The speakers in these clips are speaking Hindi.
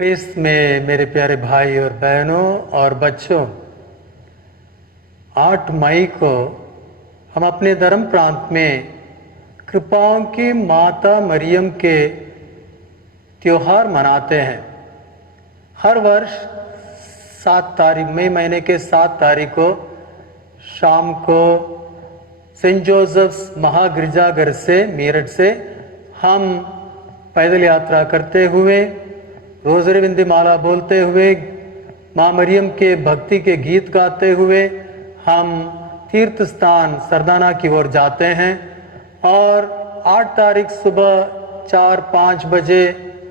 क्रिस्त में मेरे प्यारे भाई और बहनों और बच्चों, 8 मई को हम अपने धर्म प्रांत में कृपाओं की माता मरियम के त्योहार मनाते हैं। हर वर्ष 7 तारीख मई महीने के 7 तारीख को शाम को सेंट जोसेफ्स महागिरजाघर से मेरठ से हम पैदल यात्रा करते हुए रोज़री बिंदी माला बोलते हुए माँ मरियम के भक्ति के गीत गाते हुए हम तीर्थ स्थान सरदाना की ओर जाते हैं और 8 तारीख सुबह 4-5 बजे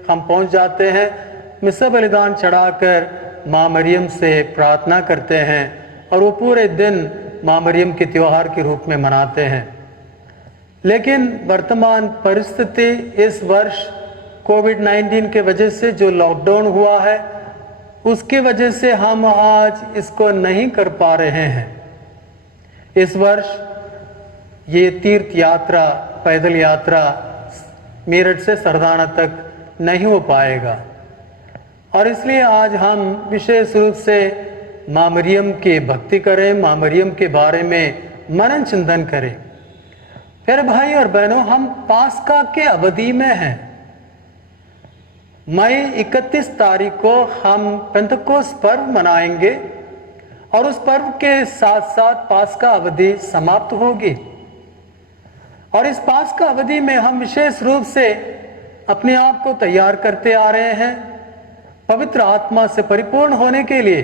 हम पहुंच जाते हैं। मिसा बलिदान चढ़ाकर माँ मरियम से प्रार्थना करते हैं और वो पूरे दिन माँ मरियम के त्योहार के रूप में मनाते हैं। लेकिन वर्तमान परिस्थिति इस वर्ष कोविड-19 के वजह से जो लॉकडाउन हुआ है उसके वजह से हम आज इसको नहीं कर पा रहे हैं। इस वर्ष ये तीर्थ यात्रा पैदल यात्रा मेरठ से सरदाना तक नहीं हो पाएगा और इसलिए आज हम विशेष रूप से माँ मरियम की भक्ति करें, माँ मरियम के बारे में मनन चिंतन करें। प्यारे भाई और बहनों, हम पास्का के अवधि में हैं। मई 31 तारीख को हम पेंतकोस्त पर्व मनाएंगे और उस पर्व के साथ साथ पास्का अवधि समाप्त होगी और इस पास्का अवधि में हम विशेष रूप से अपने आप को तैयार करते आ रहे हैं पवित्र आत्मा से परिपूर्ण होने के लिए।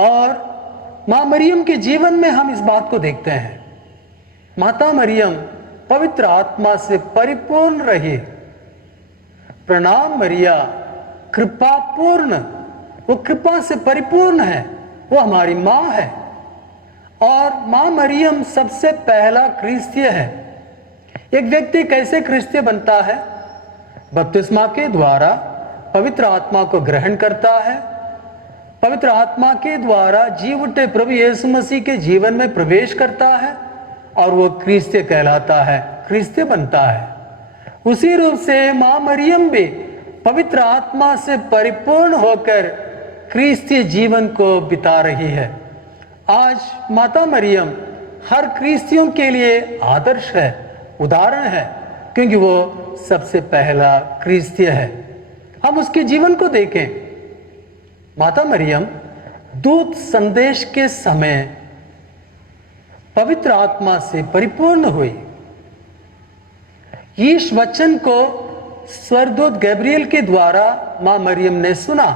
और माँ मरियम के जीवन में हम इस बात को देखते हैं, माता मरियम पवित्र आत्मा से परिपूर्ण रही। प्रणाम मरिया, कृपा पूर्ण, वो कृपा से परिपूर्ण है, वो हमारी माँ है। और माँ मरियम सबसे पहला क्रिस्तीय है। एक व्यक्ति कैसे क्रिस्तीय बनता है? बपतिस्मा के द्वारा पवित्र आत्मा को ग्रहण करता है, पवित्र आत्मा के द्वारा जी उठे प्रभु यीशु मसीह के जीवन में प्रवेश करता है और वो क्रिस्तीय कहलाता है, क्रिस्तीय बनता है। उसी रूप से माँ मरियम भी पवित्र आत्मा से परिपूर्ण होकर क्रिस्तीय जीवन को बिता रही है। आज माता मरियम हर क्रिस्तियों के लिए आदर्श है, उदाहरण है, क्योंकि वो सबसे पहला क्रिस्तीय है। हम उसके जीवन को देखें। माता मरियम दूत संदेश के समय पवित्र आत्मा से परिपूर्ण हुई। यीश वचन को स्वर्गदूत गैब्रियल के द्वारा मां मरियम ने सुना।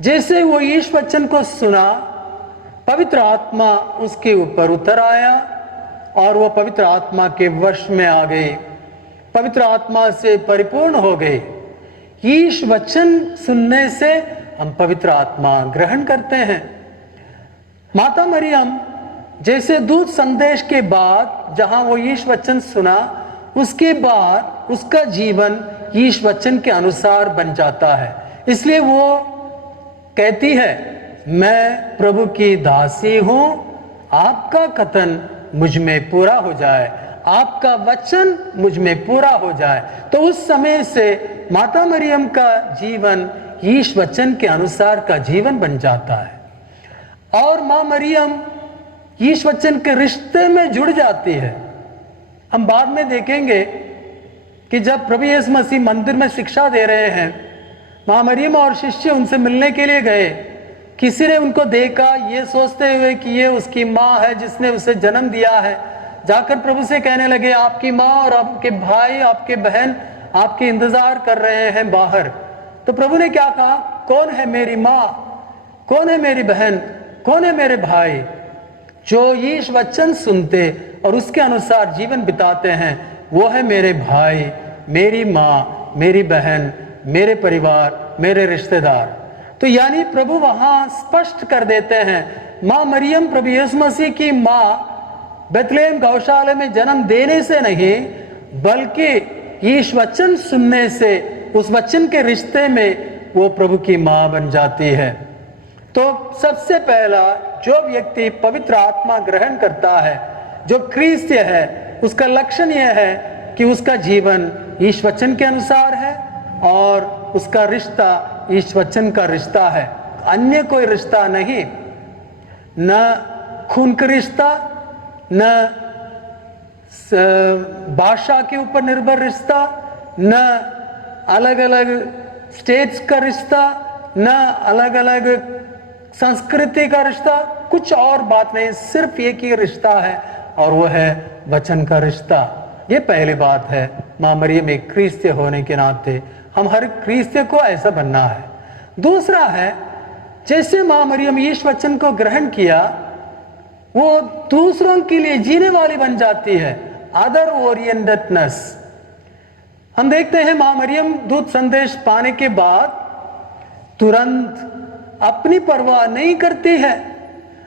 जैसे वो यीश वचन को सुना, पवित्र आत्मा उसके ऊपर उतर आया और वो पवित्र आत्मा के वश में आ गई, पवित्र आत्मा से परिपूर्ण हो गई। यीश वचन सुनने से हम पवित्र आत्मा ग्रहण करते हैं। माता मरियम जैसे दूत संदेश के बाद जहां वो यीश वचन सुना, उसके बाद उसका जीवन यीश वचन के अनुसार बन जाता है। इसलिए वो कहती है, मैं प्रभु की दासी हूं, आपका कथन मुझ में पूरा हो जाए, आपका वचन मुझ में पूरा हो जाए। तो उस समय से माता मरियम का जीवन यीश वचन के अनुसार का जीवन बन जाता है और माँ मरियम यीश वचन के रिश्ते में जुड़ जाती है। हम बाद में देखेंगे कि जब प्रभु यीशु मसीह मंदिर में शिक्षा दे रहे हैं, माँ मरियम और शिष्य उनसे मिलने के लिए गए। किसी ने उनको देखा ये सोचते हुए कि ये उसकी माँ है जिसने उसे जन्म दिया है। जाकर प्रभु से कहने लगे, आपकी माँ और आपके भाई, आपके बहन आपके इंतजार कर रहे हैं बाहर। तो प्रभु ने क्या कहा? कौन है मेरी माँ, कौन है मेरी बहन, कौन है मेरे भाई? जो यीश वचन सुनते और उसके अनुसार जीवन बिताते हैं, वो है मेरे भाई, मेरी माँ, मेरी बहन, मेरे परिवार, मेरे रिश्तेदार। तो यानी प्रभु वहां स्पष्ट कर देते हैं, माँ मरियम प्रभु यीशु मसीह की माँ बेथलेहम गौशाला में जन्म देने से नहीं, बल्कि यीश वचन सुनने से, उस वचन के रिश्ते में वो प्रभु की माँ बन जाती है। तो सबसे पहला जो व्यक्ति पवित्र आत्मा ग्रहण करता है, जो क्रिस्तीय है, उसका लक्षण यह है कि उसका जीवन यीश वचन के अनुसार है और उसका रिश्ता ईश वचन का रिश्ता है, अन्य कोई रिश्ता नहीं। न खून का रिश्ता, न भाषा के ऊपर निर्भर रिश्ता, न अलग अलग स्टेट्स का रिश्ता, न अलग अलग संस्कृति का रिश्ता, कुछ और बात नहीं, सिर्फ एक ही रिश्ता है और वो है वचन का रिश्ता। ये पहली बात है। माँ मरियम एक क्रिस्ती होने के नाते हम हर क्रिस्ती को ऐसा बनना है। दूसरा है, जैसे माँ मरियम ईश वचन को ग्रहण किया, वो दूसरों के लिए जीने वाली बन जाती है, अदर ओरिएंटेडनेस। हम देखते हैं माँ मरियम दूत संदेश पाने के बाद तुरंत अपनी परवाह नहीं करती है,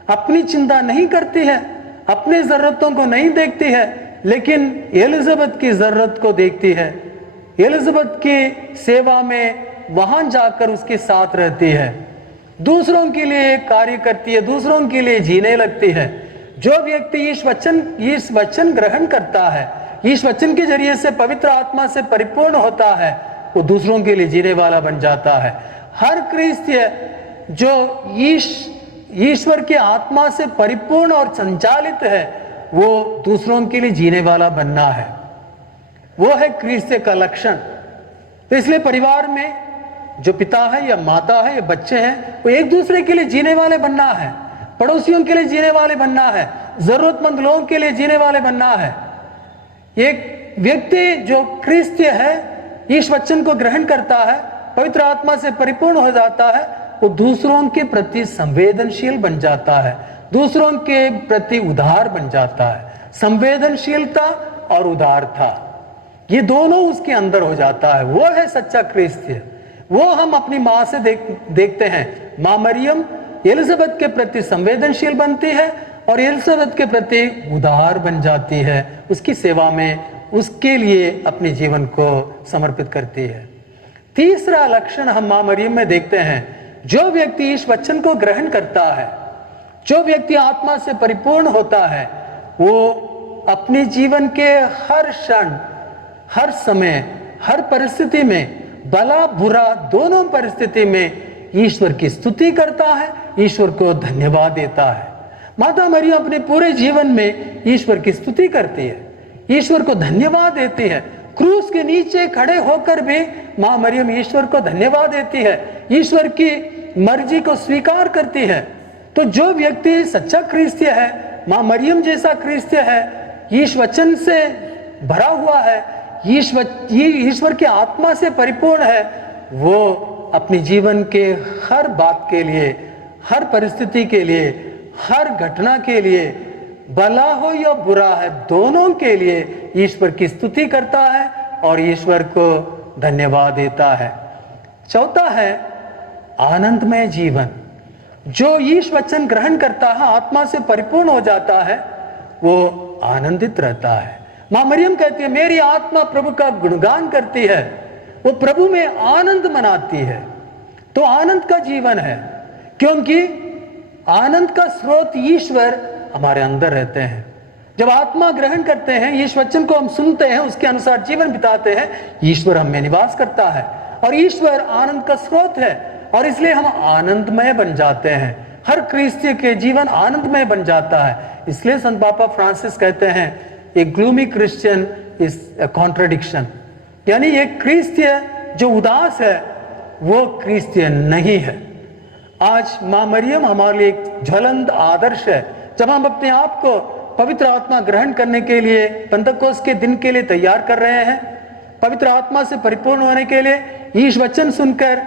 अपनी चिंता नहीं करती है, अपनी जरूरतों को नहीं देखती है, लेकिन एलिजाबेथ की जरूरत को देखती है। एलिजाबेथ की सेवा में वहां जाकर उसके साथ रहती है, दूसरों के लिए कार्य करती है, दूसरों के लिए जीने लगती है। जो व्यक्ति इस वचन ग्रहण करता है, इस वचन के जरिए से पवित्र आत्मा से परिपूर्ण होता है, वो दूसरों के लिए जीने वाला बन जाता है। हर क्रिस्तीय जो ईश्वर की आत्मा से परिपूर्ण और संचालित है, वो दूसरों के लिए जीने वाला बनना है, वो है क्रिस्तीय का लक्षण। तो इसलिए परिवार में जो पिता है या माता है या बच्चे हैं, वो एक दूसरे के लिए जीने वाले बनना है, पड़ोसियों के लिए जीने वाले बनना है, जरूरतमंद लोगों के लिए जीने वाले बनना है। एक व्यक्ति जो क्रिस्तीय है, इस वचन को ग्रहण करता है, पवित्र आत्मा से परिपूर्ण हो जाता है, वो दूसरों के प्रति संवेदनशील बन जाता है, दूसरों के प्रति उदार बन जाता है। संवेदनशीलता और उदारता, ये दोनों उसके अंदर हो जाता है, वो है सच्चा क्रिस्तीय। वो हम अपनी माँ से देखते हैं। माँ मरियम एलिजाबेथ के प्रति संवेदनशील बनती है और एलिजाबेथ के प्रति उदार बन जाती है, उसकी सेवा में उसके लिए अपने जीवन को समर्पित करती है। तीसरा लक्षण हम माँ मरियम में देखते हैं, जो व्यक्ति इस वचन को ग्रहण करता है, जो व्यक्ति आत्मा से परिपूर्ण होता है, वो अपने जीवन के हर क्षण, हर समय, हर परिस्थिति में, भला बुरा दोनों परिस्थिति में ईश्वर की स्तुति करता है, ईश्वर को धन्यवाद देता है। माता मरियम अपने पूरे जीवन में ईश्वर की स्तुति करती है, ईश्वर को धन्यवाद देती है। क्रूस के नीचे खड़े होकर भी माँ मरियम ईश्वर को धन्यवाद देती है, ईश्वर की मर्जी को स्वीकार करती है। तो जो व्यक्ति सच्चा क्रिस्तीय है, माँ मरियम जैसा क्रिस्तीय है, ईश वचन से भरा हुआ है, ईश्वर की आत्मा से परिपूर्ण है, वो अपने जीवन के हर बात के लिए, हर परिस्थिति के लिए, हर घटना के लिए, भला हो या बुरा है, दोनों के लिए ईश्वर की स्तुति करता है और ईश्वर को धन्यवाद देता है। चौथा है आनंदमय जीवन। जो ईश वचन ग्रहण करता है, आत्मा से परिपूर्ण हो जाता है, वो आनंदित रहता है। माँ मरियम कहती है, मेरी आत्मा प्रभु का गुणगान करती है, वो प्रभु में आनंद मनाती है। तो आनंद का जीवन है, क्योंकि आनंद का स्रोत ईश्वर हमारे अंदर रहते हैं। जब आत्मा ग्रहण करते हैं, इस वचन को हम सुनते हैं, उसके अनुसार जीवन बिताते हैं, ईश्वर हम में निवास करता है और ईश्वर आनंद का स्रोत है और इसलिए हम आनंदमय बन जाते हैं। हर क्रिस्तीय के जीवन आनंदमय बन जाता है। इसलिए संत पापा फ्रांसिस कहते हैं, a gloomy Christian is a contradiction, यानी एक क्रिस्तीय जो उदास है वो क्रिस्तीय नहीं है। आज माँ मरियम हमारे लिए एक ज्वलंत आदर्श है। जब हम अपने आप को पवित्र आत्मा ग्रहण करने के लिए पेंतकोस्त के दिन के लिए तैयार कर रहे हैं, पवित्र आत्मा से परिपूर्ण होने के लिए, ईश वचन सुनकर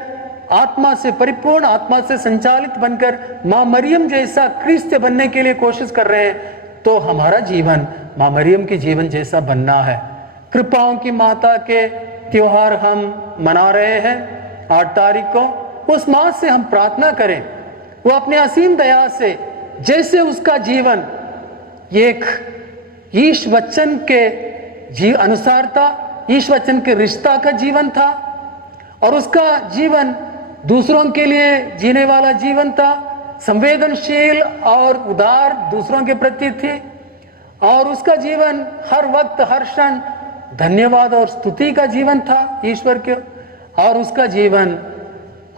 आत्मा से परिपूर्ण, आत्मा से संचालित बनकर माँ मरियम जैसा क्रिस्तीय बनने के लिए कोशिश कर रहे हैं, तो हमारा जीवन माँ मरियम के जीवन जैसा बनना है। कृपाओं की माता के त्योहार हम मना रहे हैं 8 तारीख को। उस माँ से हम प्रार्थना करें, वो अपने असीम दया से, जैसे उसका जीवन एक ईश वचन के अनुसार था, ईश वचन के रिश्ता का जीवन था और उसका जीवन दूसरों के लिए जीने वाला जीवन था, संवेदनशील और उदार दूसरों के प्रति थी और उसका जीवन हर वक्त, हर क्षण धन्यवाद और स्तुति का जीवन था ईश्वर के। और उसका जीवन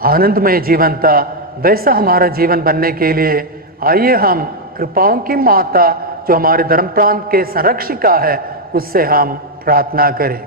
आनंदमय जीवन था, वैसा हमारा जीवन बनने के लिए आइए हम कृपाओं की माता जो हमारे धर्म प्रांत के संरक्षिका है उससे हम प्रार्थना करें।